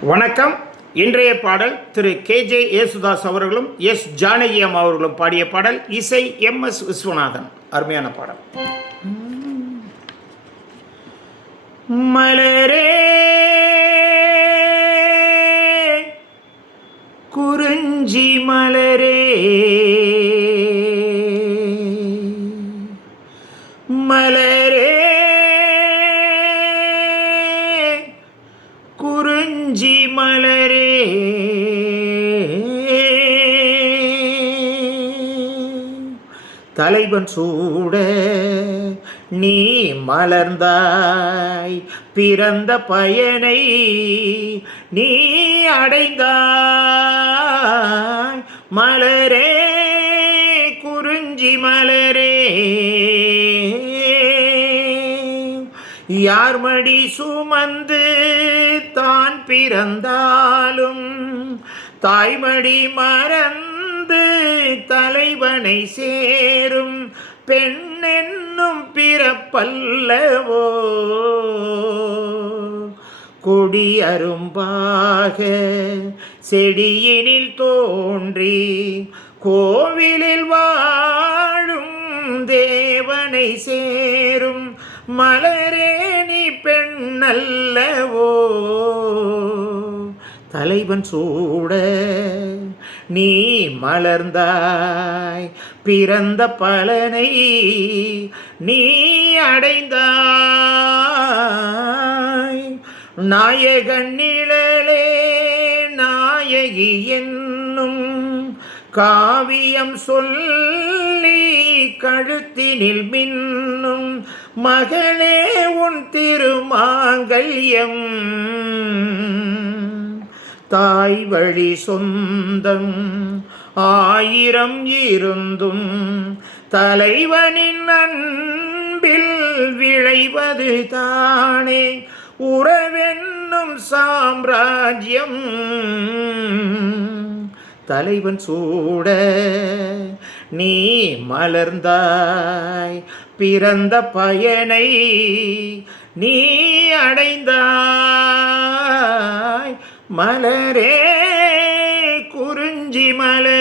வணக்கம். இன்றைய பாடல் திரு கே.ஜே. யேசுதாஸ் அவர்களும் எஸ். ஜானகி அம்மா அவர்களும் பாடிய பாடல். இசை எம்.எஸ். விஸ்வநாதன். அருமையான பாடல். மலரே குறிஞ்சி மலரே, மலரே குறிஞ்சி மலரே, தலைவன் சூட நீ மலர்ந்தாய், பிறந்த பயனை நீ அடைந்தாய். மலரே குறிஞ்சி மலரே, யார் மடி சுமந்து தான் பிறந்தாலும் தாய்மடி மறந்து தலைவனை சேரும் பெண்ணென்னும் பிறப்பல்லவோ. கொடி அரும்பாக செடியினில் தோன்றி கோவிலில் வாழும் தேவனை சேரும் மலரே நீ பெண்ணல்லவோ. தலைவன் சூட நீ மலர்ந்தாய், பிறந்த பலனை நீ அடைந்தாய். நாயகன் நிழலே நாயகி என்னும் காவியம் சொல்லி கழுத்தினில் மின்னும் மகளே உன் திருமாங்கல்யம். தாய் வழி சொந்தம் ஆயிரம் இருந்தும் தலைவனின் அன்பில் விளைவது தானே உறவென்னும் சாம்ராஜ்யம். தலைவன் சூட நீ மலர்ந்தாய், பிறந்த பயனை நீ அடைந்தாய். மலரே குறிஞ்சி மலரே.